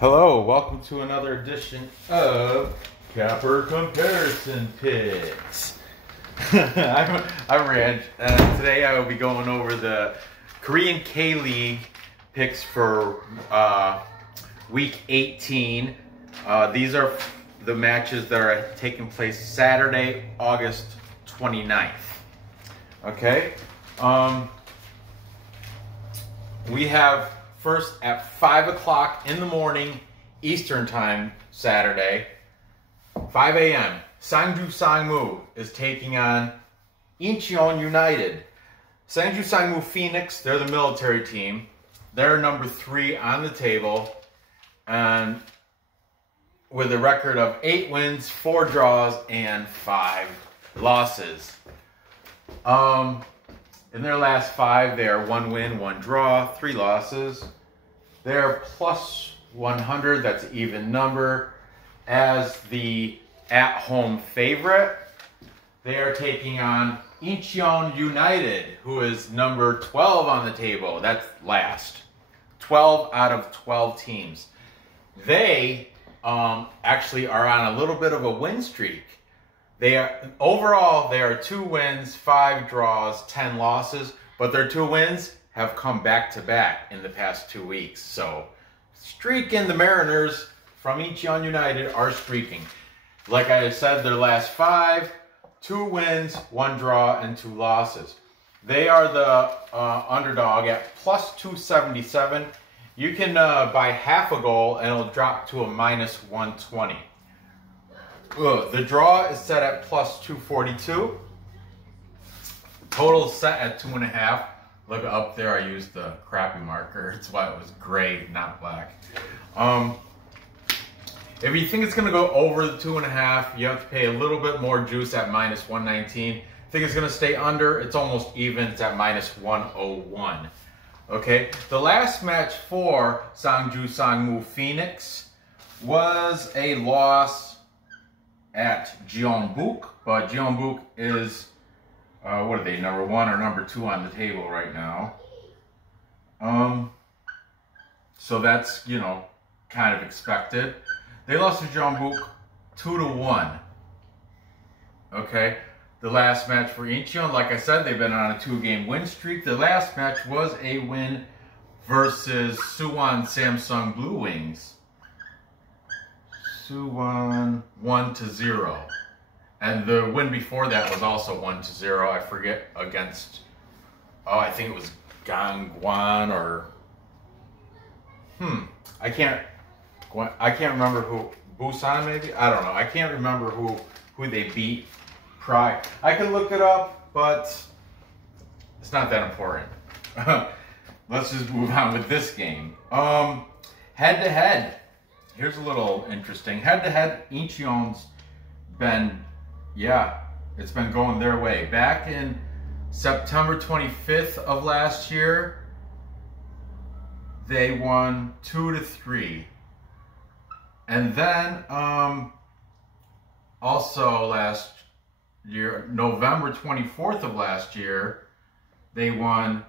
Hello, welcome to another edition of Capper Comparison Picks. I'm Ranj, and today I will be going over the Korean K-League picks for week 18. These are the matches that are taking place Saturday, August 29th. Okay, we have first at 5 o'clock in the morning Eastern Time, Saturday, 5 a.m. Sangmu is taking on Incheon United. Sangmu Phoenix, they're the military team. They're number 3 on the table, and with a record of 8 wins, 4 draws, and 5 losses. In their last 5, they are 1 win, 1 draw, 3 losses. They're plus 100, that's an even number, as the at-home favorite. They are taking on Incheon United, who is number 12 on the table. That's last. 12 out of 12 teams. They actually are on a little bit of a win streak. Overall, they are 2 wins, 5 draws, 10 losses, but their 2 wins have come back to back in the past 2 weeks. So, streaking, the Mariners from Incheon United are streaking. Like I said, their last 5, 2 wins, 1 draw, and 2 losses. They are the underdog at plus 277. You can buy half a goal and it'll drop to a minus 120. The draw is set at plus 242. Total set at 2.5. Look up there, I used the crappy marker. That's why it was gray, not black. If you think it's going to go over the 2.5, you have to pay a little bit more juice at minus 119. Think it's going to stay under, it's almost even. It's at minus 101. Okay, the last match for Sangmu Phoenix was a loss at Jeonbuk, but Jeonbuk is, what are they, number 1 or number 2 on the table right now. So that's, you know, kind of expected. They lost to Jeonbuk 2-1. Okay, the last match for Incheon, like I said, they've been on a 2-game win streak. The last match was a win versus Suwon Samsung Bluewings. Suwon 1-0. And the win before that was also 1-0. I forget, against, I think it was Gangwon or, I can't remember who, Busan maybe? I don't know. I can't remember who they beat prior. I can look it up, but it's not that important. Let's just move on with this game. Head-to-head. Here's a little interesting. Head-to-head, Incheon's been, it's been going their way. Back in September 25th of last year, they won 2-3. And then, also last year, November 24th of last year, they won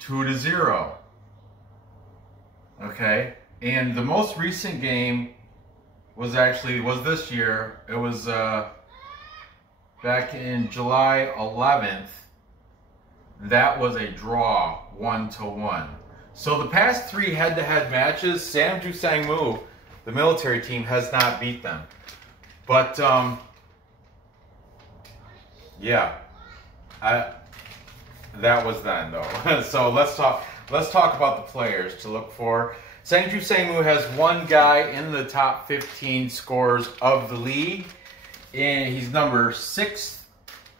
2-0. Okay? And the most recent game was this year. It was back in July 11th. That was a draw, 1-1. So the past 3 head-to-head matches, Sangmu, the military team, has not beat them. But that was then though. So let's talk about the players to look for. Sangmu has 1 guy in the top 15 scorers of the league, and he's number 6th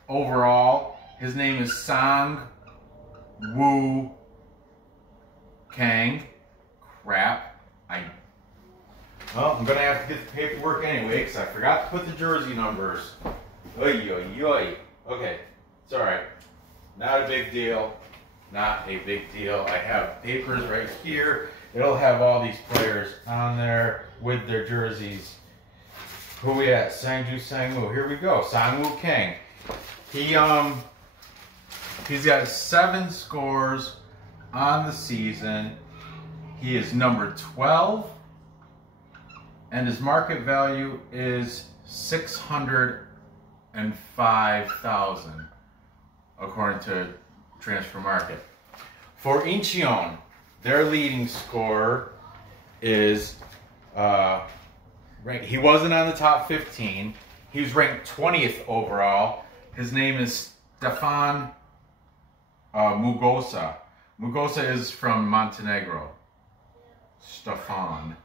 overall. His name is Sangmu Kang. Crap. Well, I'm gonna have to get the paperwork anyway, because I forgot to put the jersey numbers. Oy, oy, oy. Okay, it's alright. Not a big deal. Not a big deal. I have papers right here. It'll have all these players on there with their jerseys. Who we at? Sangmu. Here we go. Sangmu Kang. He's got 7 scores on the season. He is number 12 and his market value is 605,000 according to Transfer Market. For Incheon, their leading scorer is he wasn't on the top 15. He was ranked 20th overall. His name is Stefan Mugosa. Mugosa is from Montenegro. Stefan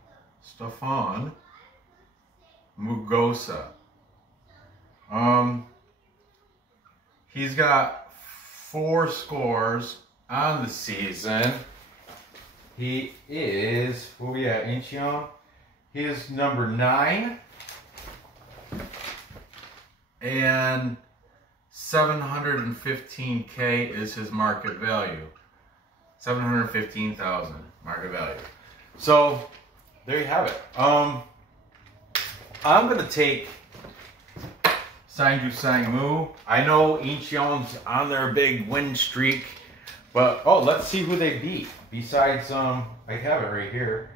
Mugosa. He's got 4 scores on the season. He is, where we at, Incheon? He is number 9. And 715K is his market value. 715,000 market value. So there you have it. I'm gonna take Sangmu. I know Incheon's on their big win streak, but let's see who they beat. Besides, I have it right here.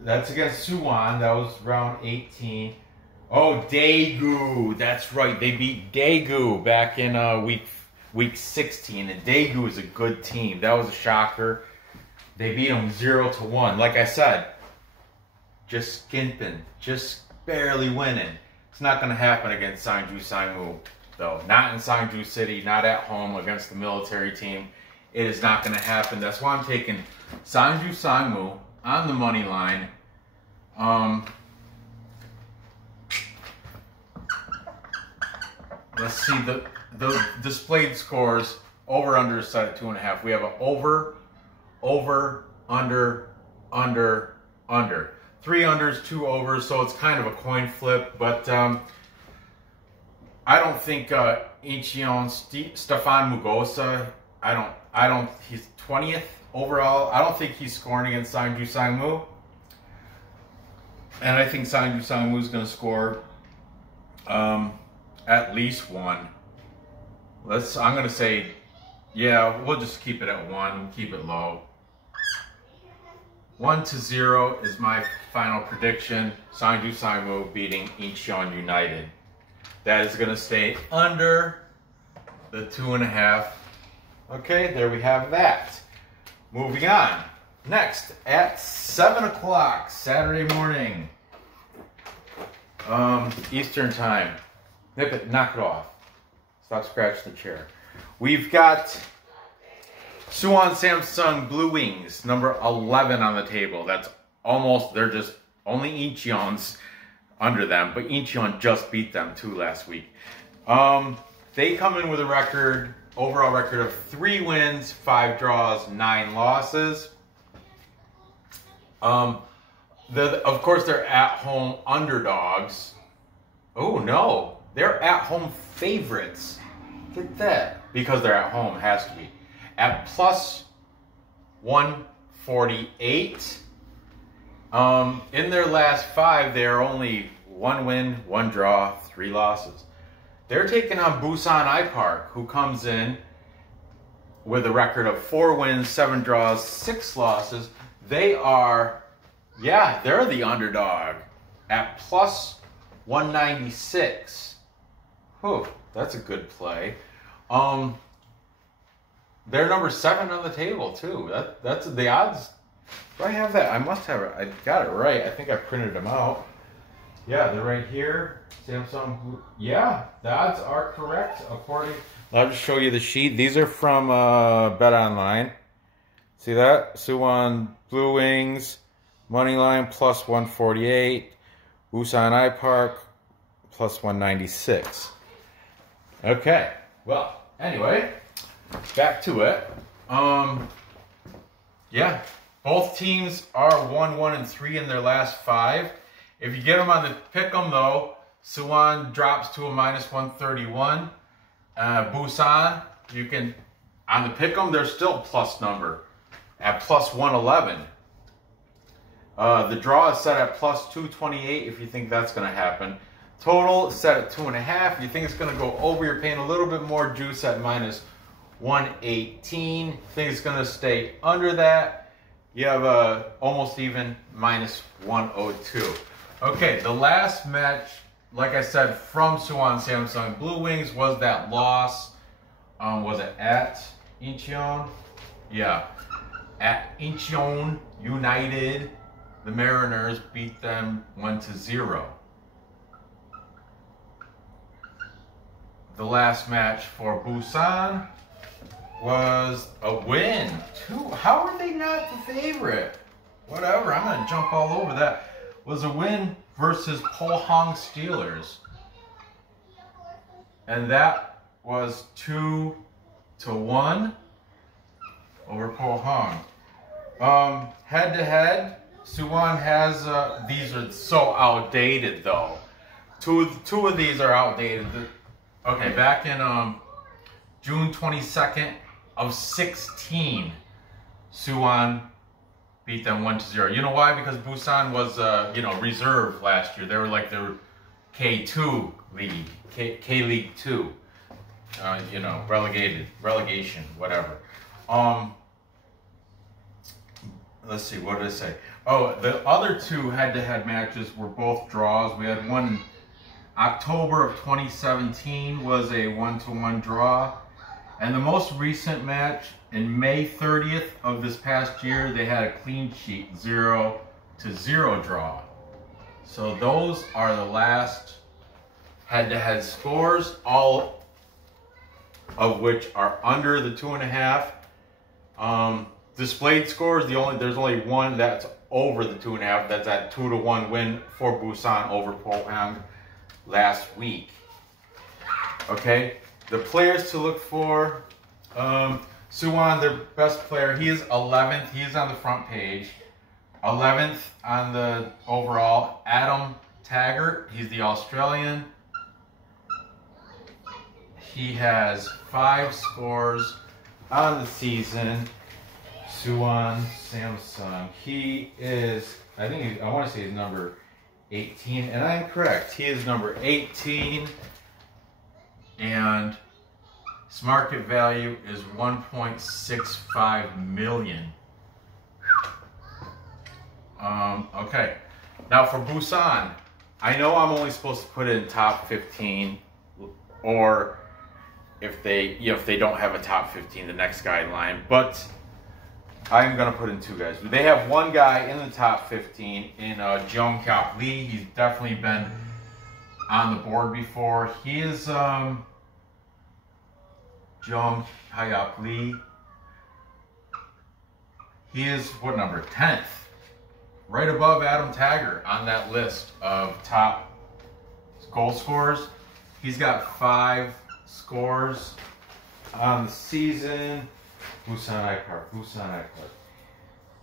That's against Suwon. That was round 18. Oh, Daegu. That's right. They beat Daegu back in week 16, and Daegu is a good team. That was a shocker. They beat them 0-1. Like I said, just skimping, just barely winning. It's not going to happen against Sangmu, though. Not in Sangju City, not at home against the military team. It is not going to happen. That's why I'm taking Sangmu on the money line. Let's see the displayed scores. Over under is set at 2.5. We have an over, under. 3 unders, 2 overs, so it's kind of a coin flip. But I don't think Incheon Stefan Mugosa. I don't. He's 20th overall. I don't think he's scoring against Sangmu. And I think Sangmu is going to score at least 1. I'm going to say, yeah, we'll just keep it at 1. Keep it low. 1-0 is my final prediction. Sangmu beating Incheon United. That is going to stay under the 2.5. Okay, there we have that. Moving on. Next, at 7 o'clock Saturday morning, Eastern time. Nip it, knock it off. Stop scratching the chair. We've got Suwon Samsung Bluewings, number 11 on the table. That's almost, they're just only Incheon's under them, but Incheon just beat them too last week. They come in with a record, overall record of 3 wins, 5 draws, 9 losses. Of course, they're at-home underdogs. Oh no, they're at-home favorites. Get that, because they're at home, has to be. At plus 148. In their last 5, they are only 1 win, 1 draw, 3 losses. They're taking on Busan IPark, who comes in with a record of 4 wins, 7 draws, 6 losses. They are, yeah, they're the underdog at plus 196. Whew, that's a good play. They're number 7 on the table too. That's the odds. Do I have that? I must have it. I got it right. I think I printed them out. Yeah, they're right here. Samsung. Yeah, the odds are correct according. I'll just show you the sheet. These are from Bet Online. See that? Suwon Bluewings money line plus 148. Busan IPark plus 196. Okay. Well, anyway, back to it. Yeah, both teams are 1-1-3 in their last 5. If you get them on the pick'em though, Suwon drops to a minus 131. Busan, you can on the pick'em, they're still plus number at plus 111. The draw is set at plus 228 if you think that's going to happen. Total is set at 2.5. If you think it's going to go over, you're paying a little bit more juice at minus 118. Think it's going to stay under that. You have almost even minus 102. Okay, the last match, like I said, from Suwon Samsung Bluewings was that loss. Was it at Incheon? Yeah, at Incheon United. The Mariners beat them 1-0. The last match for Busan was a win. How are they not the favorite? Whatever, I'm gonna jump all over that. Was a win versus Pohang Steelers. And that was 2-1 over Pohang. Head to head, Suwon has, these are so outdated though. Two of these are outdated. Okay, back in June 22nd of 16, Suwon beat them 1-0. You know why? Because Busan was, reserve last year. They were like the K2 league, K League 2, relegation, whatever. Let's see, what did I say? Oh, the other two head-to-head matches were both draws. We had one October of 2017 was a 1-1 draw. And the most recent match in May 30th of this past year, they had a clean sheet, 0-0 draw. So those are the last head-to-head scores, all of which are under the 2.5. Displayed scores, there's only one that's over the 2.5. That's that 2-1 win for Busan over Pohang last week. Okay, the players to look for. Suwon, their best player, he is 11th. He is on the front page. 11th on the overall. Adam Taggart, he's the Australian. He has 5 scores on the season. Suwon Samsung. He is, I want to say he's number 18, and I'm correct. He is number 18, and his market value is 1.65 million. Okay, now for Busan, I know I'm only supposed to put it in top 15, or if they don't have a top 15, the next guideline, but I'm going to put in 2 guys. They have one guy in the top 15 in Jung Hyuk Lee. He's definitely been on the board before. He is Jung Hyuk Lee. He is, what number? 10th. Right above Adam Taggart on that list of top goal scorers. He's got 5 scores on the season. Busan IPark.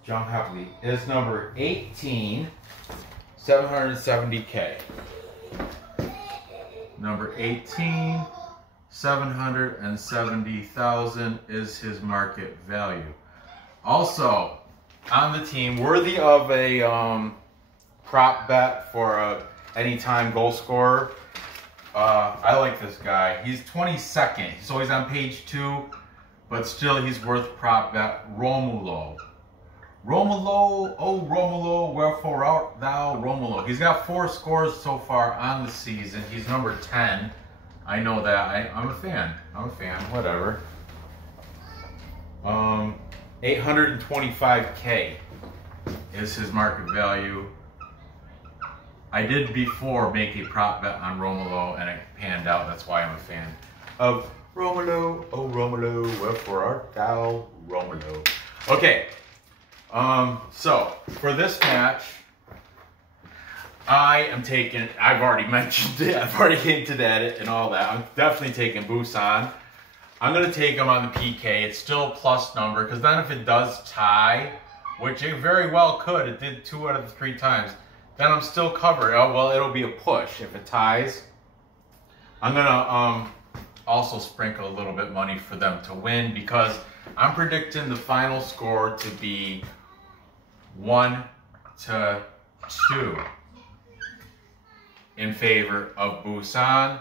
Jung Hyuk Lee is number 18, 770K. Number 18, 770,000 is his market value. Also, on the team, worthy of a prop bet for a anytime goal scorer. I like this guy. He's 22nd, so he's on page 2. But still, he's worth prop bet. Romulo. Romulo, oh Romulo, wherefore art thou, Romulo? He's got 4 scores so far on the season. He's number 10. I know that. I'm a fan. Whatever. 825K is his market value. I did before make a prop bet on Romulo, and it panned out. That's why I'm a fan of Romulo, oh Romulo, wherefore art thou, Romulo? Okay, so for this match, I've already mentioned it, I've already hinted at it and all that. I'm definitely taking Busan. I'm going to take him on the PK. It's still a plus number, because then if it does tie, which it very well could, it did 2 out of the 3 times, then I'm still covered. Oh, well, it'll be a push if it ties. I'm going to also sprinkle a little bit money for them to win, because I'm predicting the final score to be 1-2 in favor of Busan.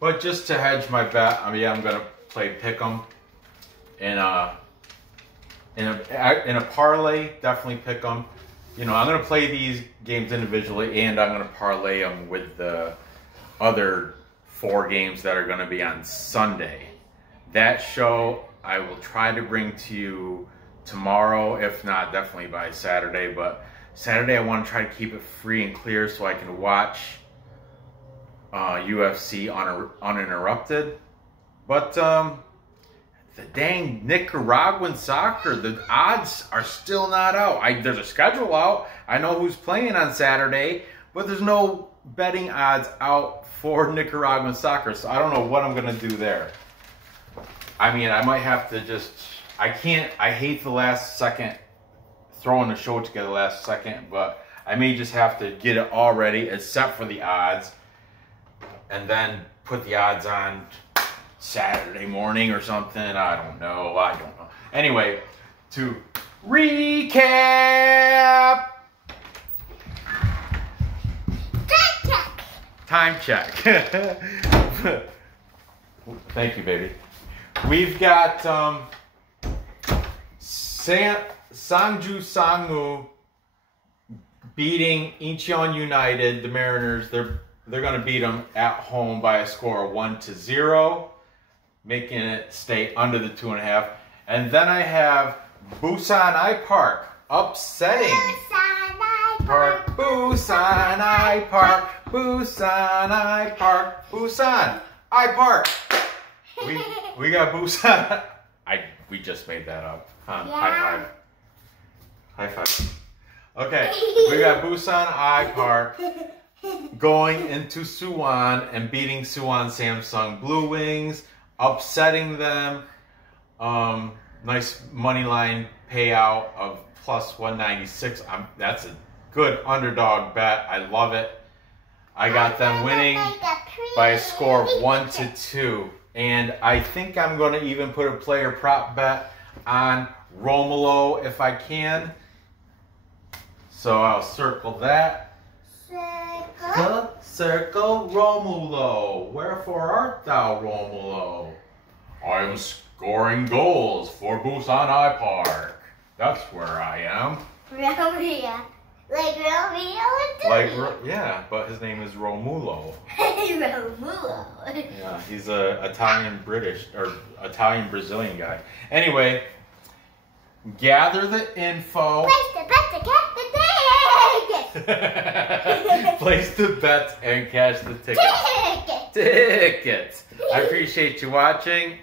But just to hedge my bet, I'm going to play pick'em in in a parlay, definitely pick them. You know, I'm going to play these games individually, and I'm going to parlay them with the other 4 games that are going to be on Sunday. That show I will try to bring to you tomorrow, if not definitely by Saturday. But Saturday I want to try to keep it free and clear so I can watch UFC uninterrupted. But the dang Nicaraguan soccer, the odds are still not out. There's a schedule out. I know who's playing on Saturday, but there's no betting odds out for Nicaraguan soccer. So I don't know what I'm going to do there. I mean, I might have to just... I hate the last second, throwing the show together last second, but I may just have to get it all ready, except for the odds, and then put the odds on Saturday morning or something. I don't know. Anyway, to recap. Time check. Thank you, baby. We've got Sangju Sangmu beating Incheon United, the Mariners. They're going to beat them at home by a score of 1-0. Making it stay under the 2.5. And then I have Busan IPark upsetting Busan IPark, Busan IPark, Busan IPark. We got Busan. We just made that up. Huh? Yeah. High five. Okay, we got Busan IPark going into Suwon and beating Suwon Samsung Bluewings, upsetting them. Nice money line payout of plus 196. That's a good underdog bet. I love it. I got them winning by a score of 1-2. And I think I'm going to even put a player prop bet on Romulo if I can. So I'll circle that. Circle Romulo. Wherefore art thou, Romulo? I am scoring goals for Busan IPark. That's where I am. Romeo. Like Romeo? Yeah, but his name is Romulo. Romulo. Yeah, he's a Italian-Brazilian guy. Anyway, gather the info. Place the bet to catch the tickets. Place the bets and catch the tickets. Tickets. I appreciate you watching.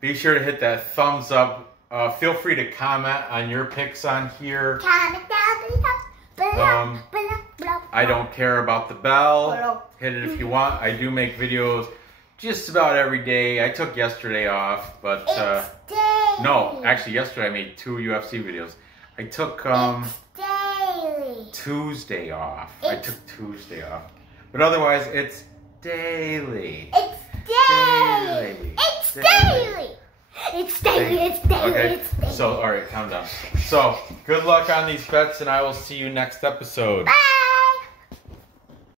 Be sure to hit that thumbs up. Feel free to comment on your picks on here. Comment down below. I don't care about the bell. Hit it if you want. I do make videos just about every day. I took yesterday off, but no, actually yesterday I made 2 UFC videos. I took Tuesday off. I took Tuesday off, but otherwise it's daily. It's daily. It's daily. It's daily. It's daily. Okay. It's daily. So, all right, calm down. So, good luck on these bets, and I will see you next episode. Bye.